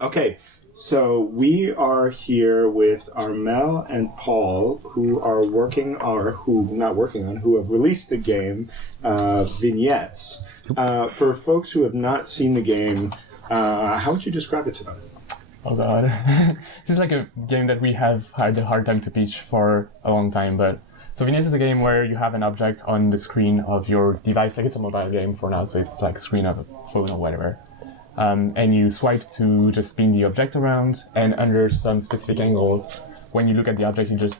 Okay, so we are here with Armel and Paul, who are working, or who not working on, who have released the game Vignettes. For folks who have not seen the game, how would you describe it to them? Oh god. This is like a game that we have had a hard time to pitch for a long time, but so Vignettes is a game where you have an object on the screen of your device, like it's a mobile game for now, so it's like screen of a phone or whatever. And you swipe to just spin the object around, and under some specific angles, when you look at the object, it just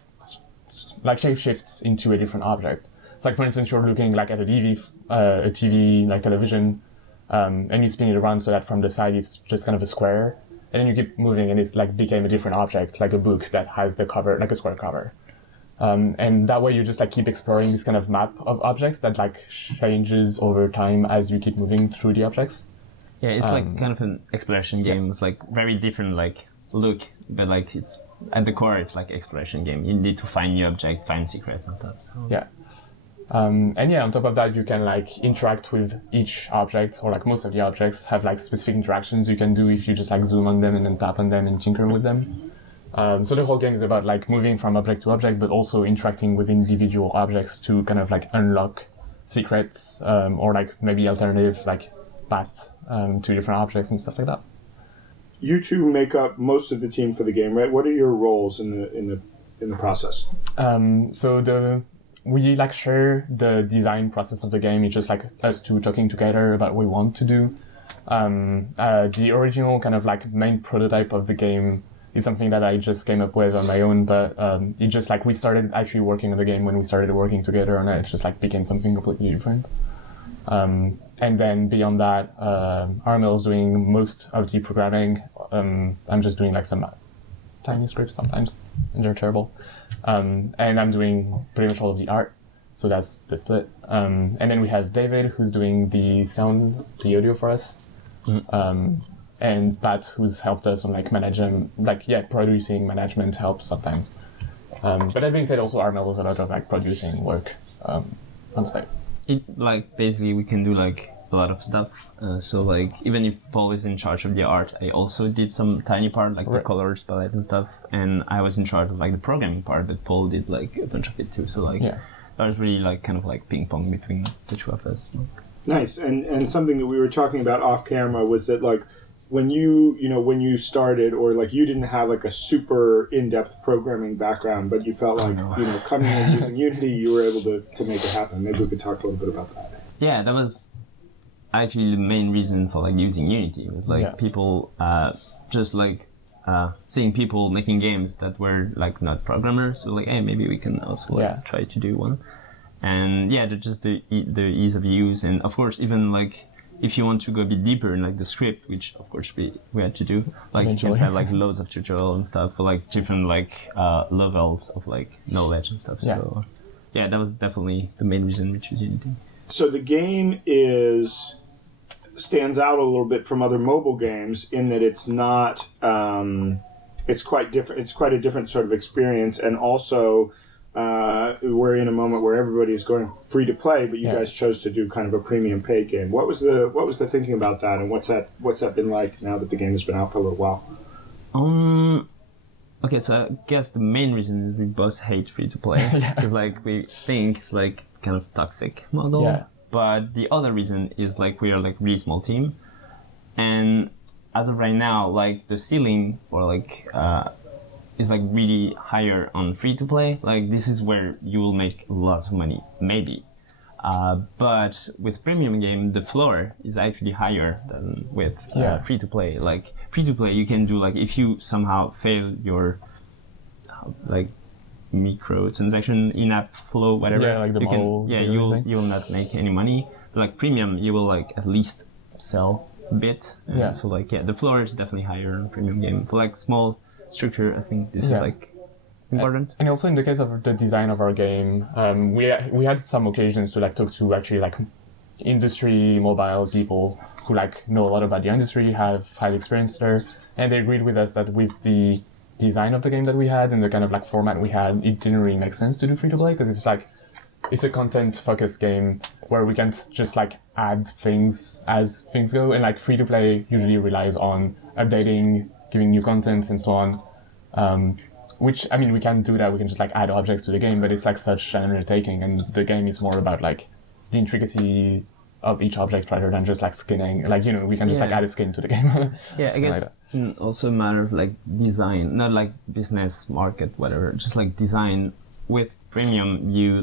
like shape shifts into a different object. It's like, for instance, you're looking like at a TV, like television, and you spin it around so that from the side it's just kind of a square, and then you keep moving and it's like became a different object, like a book that has the cover, like a square cover. And that way you just like keep exploring this kind of map of objects that like changes over time as you keep moving through the objects. Yeah, it's like kind of an exploration game. It's like very different like look, but like it's at the core it's like exploration game. You need to find new object, find secrets and stuff. So. Yeah. And yeah, on top of that, you can like interact with each object, or like most of the objects have like specific interactions you can do if you just like zoom on them and then tap on them and tinker with them. So the whole game is about like moving from object to object, but also interacting with individual objects to kind of like unlock secrets, or like maybe alternative like path to different objects and stuff like that. You two make up most of the team for the game, right? What are your roles in the process? We like share the design process of the game. It's just like us two talking together about what we want to do. The original kind of like main prototype of the game is something that I just came up with on my own, but it just like we started actually working on the game when we started working together on it. It just like became something completely different. And then beyond that, Armel's doing most of the programming. I'm just doing like some tiny scripts sometimes, and they're terrible. And I'm doing pretty much all of the art, so that's the split. And then we have David, who's doing the sound, the audio for us. And Pat, who's helped us on like producing management help sometimes. But that being said, also Armel does a lot of like producing work on site. It like basically we can do like a lot of stuff. So like even if Paul is in charge of the art, I also did some tiny part like the colors palette and stuff, and I was in charge of like the programming part, but Paul did like a bunch of it too. So like that was really like kind of like ping pong between the two of us. Nice. And something that we were talking about off camera was that like when you started, or like you didn't have like a super in-depth programming background, but you felt like coming in using Unity, you were able to make it happen. Maybe we could talk a little bit about that. Yeah, that was actually the main reason for like using Unity. It was like people just like seeing people making games that were like not programmers, so like, hey, maybe we can also like try to do one. And yeah, just the ease of use, and of course even like if you want to go a bit deeper in like the script, which of course we had to do, like you can have like loads of tutorial and stuff for like different like levels of like knowledge and stuff. So yeah, that was definitely the main reason we chose Unity. So the game stands out a little bit from other mobile games in that it's not it's quite different. It's quite a different sort of experience, and also we're in a moment where everybody is going free to play, but you guys chose to do kind of a premium paid game. What was the thinking about that, and what's that been like now that the game has been out for a little while? Okay, so I guess the main reason is we both hate free to play because like we think it's like kind of toxic model. Yeah. But the other reason is like we are like really small team, and as of right now, like the ceiling for like is like really higher on free to play. Like this is where you will make lots of money, maybe. But with premium game, the floor is actually higher than with free to play. Like free to play, you can do like if you somehow fail your like micro transaction, in-app flow, whatever. Like the you will not make any money. But like premium, you will like at least sell a bit. So like the floor is definitely higher on premium game for like small structure. I think this is like important. And also in the case of the design of our game, we had some occasions to like talk to actually like industry mobile people who like know a lot about the industry, have had experience there, and they agreed with us that with the design of the game that we had and the kind of like format we had, it didn't really make sense to do free to play because it's a content focused game where we can't just like add things as things go, and like free to play usually relies on updating, giving new content and so on. Which, I mean, we can do that. We can just like add objects to the game, but it's like such an undertaking, and the game is more about like the intricacy of each object rather than just like skinning. Like, you know, we can just like add a skin to the game. Yeah, I guess also a matter of like design, not like business, market, whatever. Just like design. With premium, you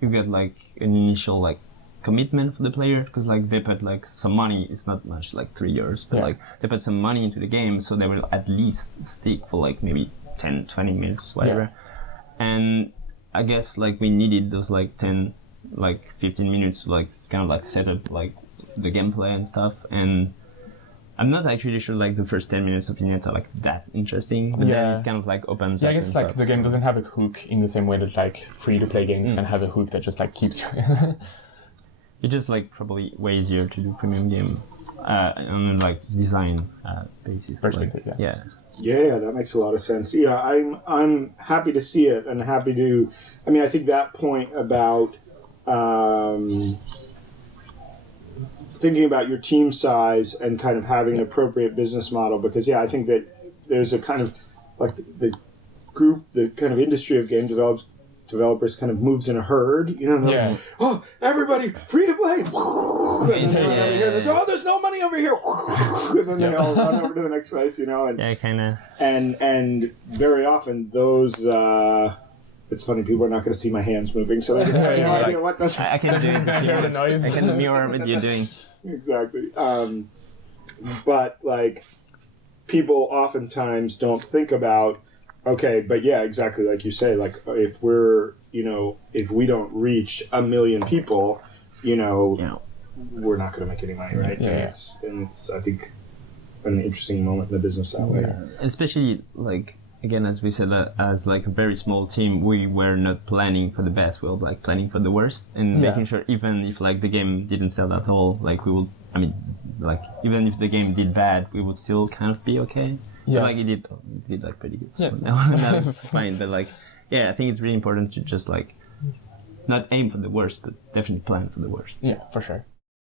get like an initial like commitment for the player, because like they put like some money. It's not much, like 3 years, but like they put some money into the game, so they will at least stick for like maybe 10, 20 minutes, whatever. And I guess like we needed those like 10, like 15 minutes to like kind of like set up like the gameplay and stuff. And I'm not actually sure like the first 10 minutes of Vignettes are like that interesting, but then it kind of like opens up. I guess like the game doesn't have a hook in the same way that like free-to-play games can have a hook that just like keeps you. It's just like probably way easier to do premium game on like design basis. Perspective, like, Yeah, that makes a lot of sense. Yeah, I'm happy to see it, and happy to. I mean, I think that point about thinking about your team size and kind of having an appropriate business model, because I think that there's a kind of like the kind of industry of game developers kind of moves in a herd, you know. Like, oh, everybody free to play. There's no money over here. And then they all run over to the next place, you know. And kind of. And very often those. It's funny, people are not going to see my hands moving, so I have no idea what that's. I can do the noise. I can mirror what you're doing. Exactly. But like, people oftentimes don't think about. Okay, but exactly like you say. Like, if if we don't reach 1 million people, we're not going to make any money, right? Yeah. And it's I think an interesting moment in the business that way. And especially like. Again, as we said, as like a very small team, we were not planning for the best. We were like planning for the worst, and making sure even if like the game didn't sell at all, like we would. I mean, like even if the game did bad, we would still kind of be okay. Yeah. But, like it did like pretty good. So that's fine. But like, I think it's really important to just like not aim for the worst, but definitely plan for the worst. Yeah, for sure.